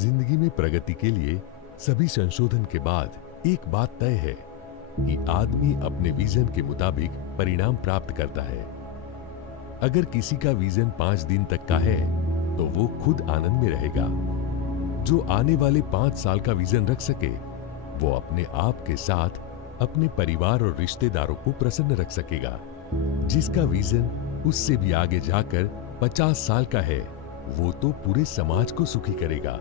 जिंदगी में प्रगति के लिए सभी संशोधन के बाद एक बात तय है कि आदमी अपने विजन के मुताबिक परिणाम प्राप्त करता है। अगर किसी का विजन 5 दिन तक का है तो वो खुद आनंद में रहेगा। जो आने वाले 5 साल का विजन रख सके वो अपने आप के साथ अपने परिवार और रिश्तेदारों को प्रसन्न रख सकेगा। जिसका विजन उससे भी आगे जाकर 50 साल का है वो तो पूरे समाज को सुखी करेगा।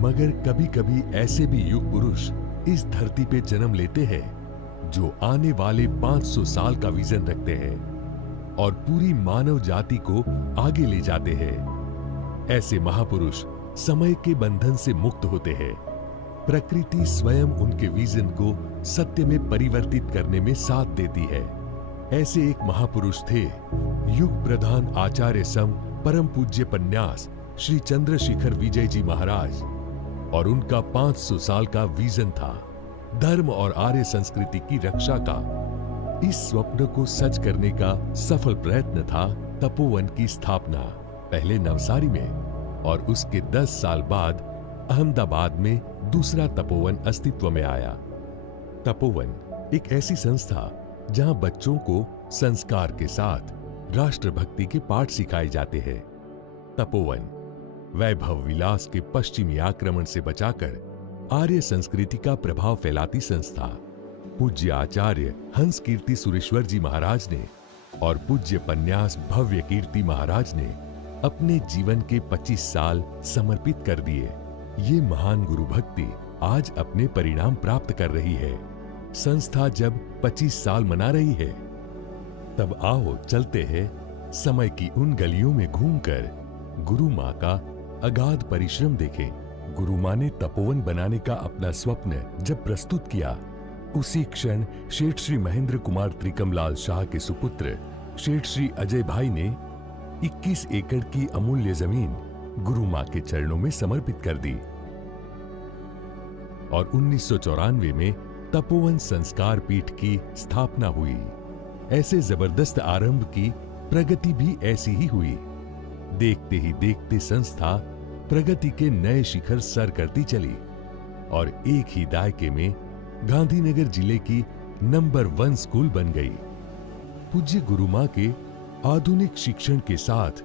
मगर कभी कभी ऐसे भी युग पुरुष इस धरती पे जन्म लेते हैं जो आने वाले 500 साल का विजन रखते हैं और पूरी मानव जाति को आगे ले जाते हैं। ऐसे महापुरुष समय के बंधन से मुक्त होते हैं। प्रकृति स्वयं उनके विजन को सत्य में परिवर्तित करने में साथ देती है। ऐसे एक महापुरुष थे युग प्रधान आचार्य सम परम पूज्य पन्यास श्री चंद्रशेखर विजय जी महाराज, और उनका 500 साल का विजन था धर्म और आर्य संस्कृति की रक्षा का। इस स्वप्न को सच करने का सफल प्रयत्न था तपोवन की स्थापना, पहले नवसारी में और उसके 10 साल बाद अहमदाबाद में दूसरा तपोवन अस्तित्व में आया। तपोवन एक ऐसी संस्था जहां बच्चों को संस्कार के साथ राष्ट्रभक्ति के पाठ सिखाए जाते हैं। तपोवन वैभव विलास के पश्चिमी आक्रमण से बचाकर आर्य संस्कृति का प्रभाव फैलाती संस्था। पूज्य आचार्य हंस कीर्ति सुरेश्वर जी महाराज ने और पूज्य पन्यास भव्य कीर्ति महाराज ने अपने जीवन के 25 साल समर्पित कर दिए। ये महान गुरु भक्ति आज अपने परिणाम प्राप्त कर रही है। संस्था जब 25 साल मना रही है तब आओ चलते हैं समय की उन गलियों में घूमकर गुरु माँ का अगाध परिश्रम देखें। गुरु माँ ने तपोवन बनाने का अपना स्वप्न जब प्रस्तुत किया, उसी क्षण शेठ श्री महेंद्र कुमार त्रिकमलाल शाह के सुपुत्र शेठ श्री अजय भाई ने 21 एकड़ की अमूल्य जमीन गुरु माँ के चरणों में समर्पित कर दी और 1994 में तपोवन संस्कार पीठ की स्थापना हुई। ऐसे जबरदस्त आरंभ की प्रगति भी ऐसी ही हुई। देखते ही देखते संस्था प्रगति के नए शिखर सर करती चली और एक ही दायके में गांधीनगर जिले की नंबर 1 स्कूल बन गई। पूज्य गुरु माँ के आधुनिक शिक्षण के साथ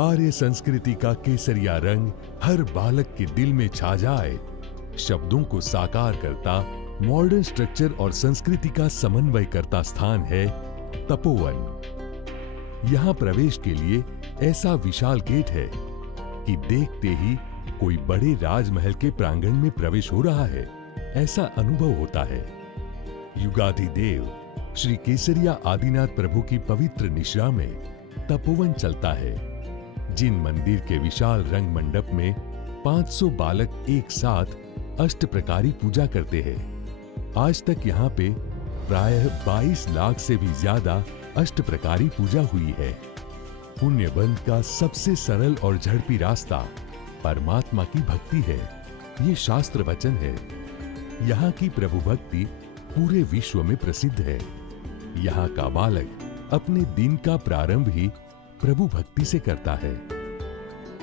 आर्य संस्कृति का केसरिया रंग हर बालक के दिल में छा जाए, शब्दों को साकार करता मॉडर्न स्ट्रक्चर और संस्कृति का समन्वय करता स्थान है तपोवन। यहाँ प्रवेश के लिए ऐसा विशाल गेट है कि देखते ही कोई बड़े राजमहल के प्रांगण में प्रवेश हो रहा है ऐसा अनुभव होता है। युगाधिदेव श्री केसरिया आदिनाथ प्रभु की पवित्र निश्रा में तपोवन चलता है। जिन मंदिर के विशाल रंग मंडप में 500 बालक एक साथ अष्ट प्रकारी पूजा करते हैं, आज तक यहाँ पे प्रायः 22 लाख से भी ज्यादा अष्ट प्रकारी पूजा हुई है। पुण्य बंध का सबसे सरल और झड़पी रास्ता परमात्मा की भक्ति है, ये शास्त्र वचन है। यहाँ की प्रभु भक्ति पूरे विश्व में प्रसिद्ध है। यहाँ का बालक अपने दिन का प्रारंभ ही प्रभु भक्ति से करता है।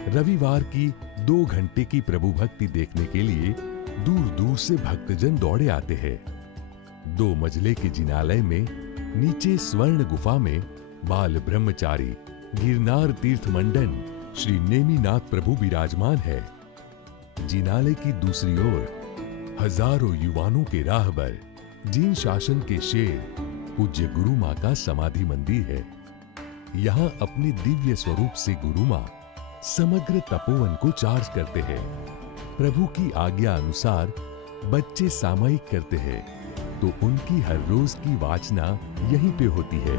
रविवार की 2 घंटे की प्रभु भक्ति देखने के लिए दूर दूर से भक्तजन दौड़े आते हैं। 2 मंजिले के जिनालय में नीचे स्वर्ण गुफा में बाल ब्रह्मचारी गिरनार तीर्थ मंडन श्री नेमीनाथ प्रभु विराजमान है। जिनालय की दूसरी ओर हजारों युवानों के राहबर जिन शासन के शेर पूज्य गुरु माँ का समाधि मंदिर है। यहाँ अपने दिव्य स्वरूप से गुरु माँ समग्र तपोवन को चार्ज करते हैं। प्रभु की आज्ञा अनुसार बच्चे सामयिक करते हैं तो उनकी हर रोज की वाचना यहीं पे होती है।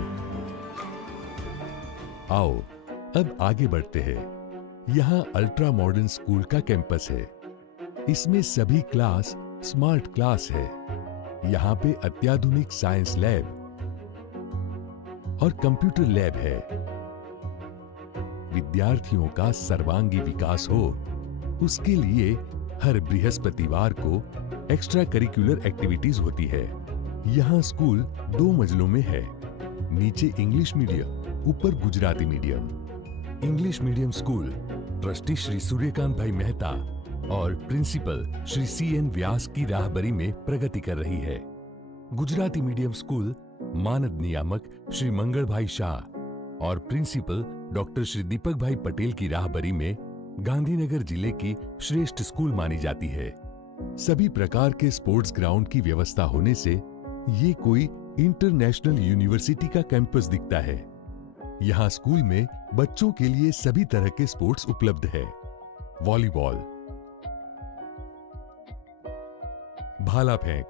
आओ अब आगे बढ़ते हैं। यहाँ अल्ट्रा मॉडर्न स्कूल का कैंपस है। इसमें सभी क्लास स्मार्ट क्लास है। यहाँ पे अत्याधुनिक साइंस लैब और कंप्यूटर लैब है। विद्यार्थियों का सर्वांगी विकास हो उसके लिए हर बृहस्पतिवार को एक्स्ट्रा करिकुलर एक्टिविटीज होती है। यहाँ स्कूल 2 मंजिलों में है। नीचे इंग्लिश मीडियम, ऊपर Gujarati medium. English medium school trustee Shri Suryakant भाई मेहता और प्रिंसिपल श्री CN व्यास की राहबरी में प्रगति कर रही है। गुजराती मीडियम स्कूल मानद नियामक श्री मंगल भाई शाह और प्रिंसिपल डॉक्टर श्री दीपक भाई पटेल की राहबरी में गांधीनगर जिले की श्रेष्ठ स्कूल मानी जाती है। सभी प्रकार के स्पोर्ट्स ग्राउंड की व्यवस्था होने से ये कोई इंटरनेशनल यूनिवर्सिटी का कैंपस दिखता है। यहाँ स्कूल में बच्चों के लिए सभी तरह के स्पोर्ट्स उपलब्ध है। वॉलीबॉल, भाला फेंक,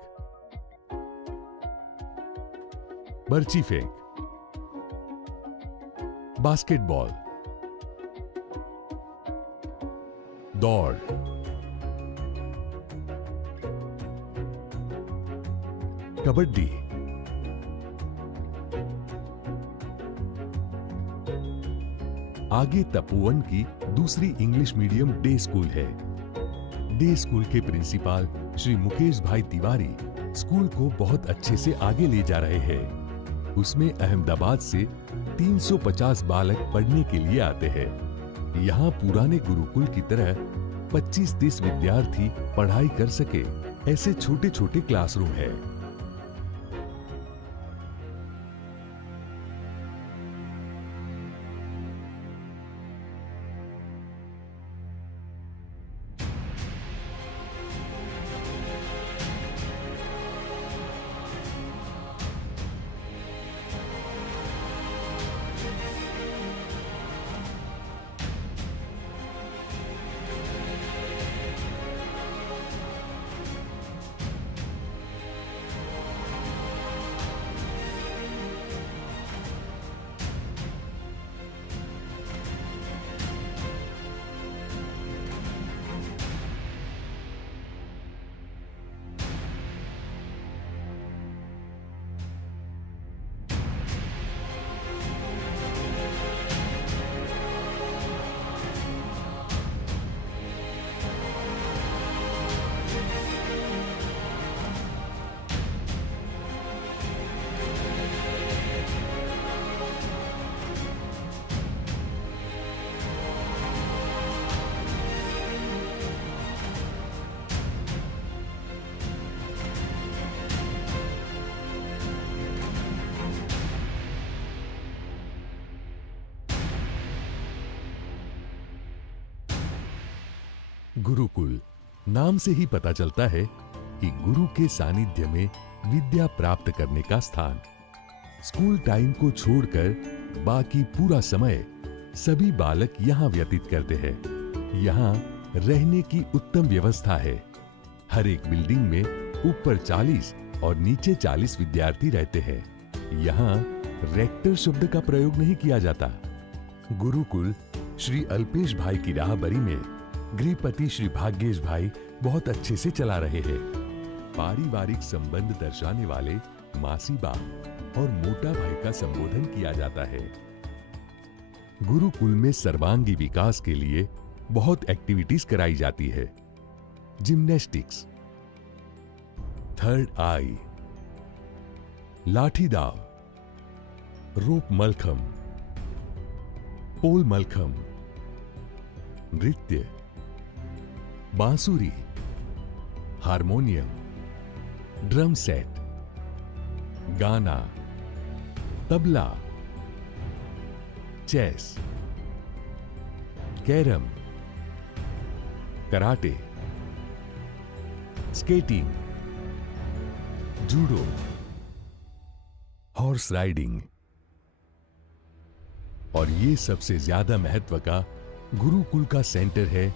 बर्ची फेंक, बास्केटबॉल, दौड़, कबड्डी, आगे तपोवन की दूसरी इंग्लिश मीडियम डे स्कूल है। डे स्कूल के प्रिंसिपल श्री मुकेश भाई तिवारी स्कूल को बहुत अच्छे से आगे ले जा रहे हैं। उसमें अहमदाबाद से 350 बालक पढ़ने के लिए आते हैं। यहाँ पुराने गुरुकुल की तरह 25-30 विद्यार्थी पढ़ाई कर सके ऐसे छोटे छोटे क्लासरूम है। गुरुकुल नाम से ही पता चलता है कि गुरु के सानिध्य में विद्या प्राप्त करने का स्थान। स्कूल टाइम को छोड़कर बाकी पूरा समय सभी बालक यहाँ व्यतीत करते हैं। यहाँ रहने की उत्तम व्यवस्था है। हर एक बिल्डिंग में ऊपर 40 और नीचे 40 विद्यार्थी रहते हैं। यहाँ रेक्टर शब्द का प्रयोग नहीं किया जाता। गुरुकुल श्री अल्पेश भाई की राहबरी में गृहपति श्री भाग्येश भाई बहुत अच्छे से चला रहे हैं। पारिवारिक संबंध दर्शाने वाले मासीबा और मोटा भाई का संबोधन किया जाता है। गुरुकुल में सर्वांगी विकास के लिए बहुत एक्टिविटीज कराई जाती है। जिम्नास्टिक्स, थर्ड आई, लाठी दाव, रोप मलखम, पोल मलखम, नृत्य, बांसुरी, हारमोनियम, ड्रम सेट, गाना, tabla, chess, carrom, karate, skating, judo, horse riding और ये सबसे ज्यादा महत्व का गुरुकुल का सेंटर है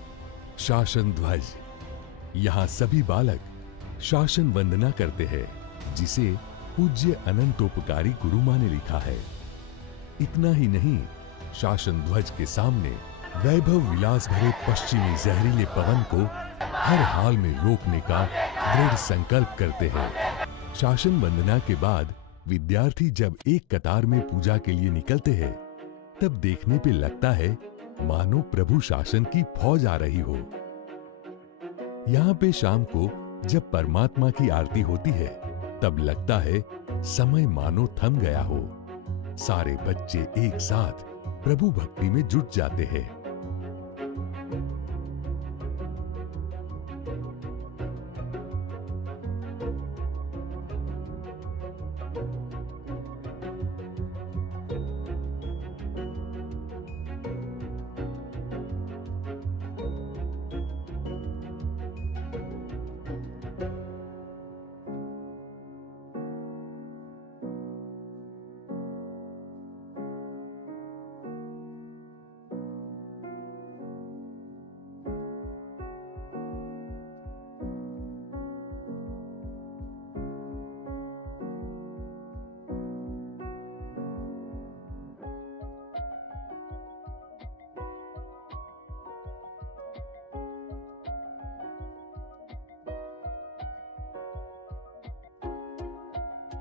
शासन ध्वज। यहां सभी बालक शासन वंदना करते हैं, जिसे पूज्य अनंतोपकारी गुरु माँ ने लिखा है। इतना ही नहीं, शासन ध्वज के सामने वैभव विलास भरे पश्चिमी जहरीले पवन को हर हाल में रोकने का दृढ़ संकल्प करते हैं। शासन वंदना के बाद विद्यार्थी जब एक कतार में पूजा के लिए निकलते हैं, तब देखने पे लगता है मानो प्रभु शासन की फौज आ रही हो। यहाँ पे शाम को जब परमात्मा की आरती होती है, तब लगता है समय मानो थम गया हो। सारे बच्चे एक साथ प्रभु भक्ति में जुट जाते हैं।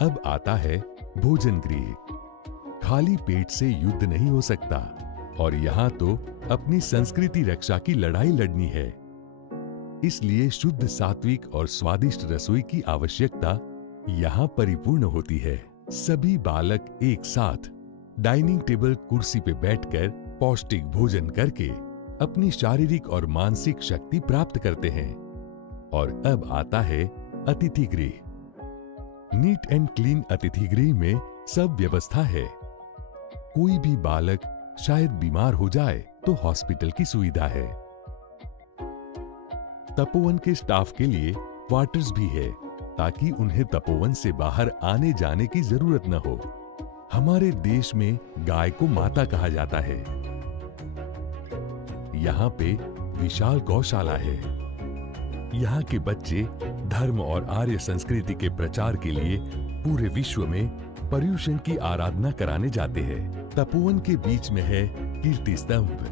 अब आता है भोजन गृह। खाली पेट से युद्ध नहीं हो सकता और यहाँ तो अपनी संस्कृति रक्षा की लड़ाई लड़नी है। इसलिए शुद्ध, सात्विक और स्वादिष्ट रसोई की आवश्यकता यहाँ परिपूर्ण होती है। सभी बालक एक साथ डाइनिंग टेबल कुर्सी पे बैठकर पौष्टिक भोजन करके अपनी शारीरिक और मानसिक शक्ति प्राप्त करते हैं। और अब आता है अतिथि गृह। नीट एंड क्लीन अतिथि गृह में सब व्यवस्था है। कोई भी बालक शायद बीमार हो जाए तो हॉस्पिटल की सुविधा है। तपोवन के स्टाफ के लिए क्वार्टर्स भी है ताकि उन्हें तपोवन से बाहर आने जाने की जरूरत न हो। हमारे देश में गाय को माता कहा जाता है। यहाँ पे विशाल गौशाला है। यहाँ के बच्चे धर्म और आर्य संस्कृति के प्रचार के लिए पूरे विश्व में पर्युषण की आराधना कराने जाते हैं। तपोवन के बीच में है कीर्ति स्तंभ।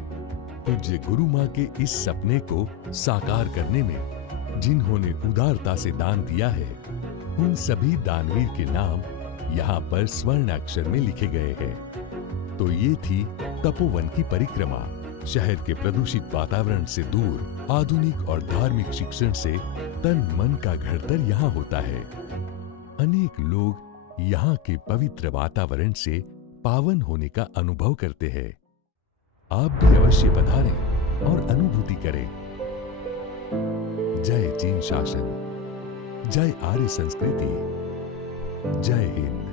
पूज्य गुरु माँ के इस सपने को साकार करने में जिन्होंने उदारता से दान दिया है, उन सभी दानवीर के नाम यहाँ पर स्वर्ण अक्षर में लिखे गए हैं। तो ये थी तपोवन की परिक्रमा। शहर के प्रदूषित वातावरण से दूर आधुनिक और धार्मिक शिक्षण से तन मन का घड़तर यहाँ होता है। अनेक लोग यहाँ के पवित्र वातावरण से पावन होने का अनुभव करते हैं। आप भी अवश्य पधारें और अनुभूति करें। जय जीन शासन, जय आर्य संस्कृति, जय हिंद।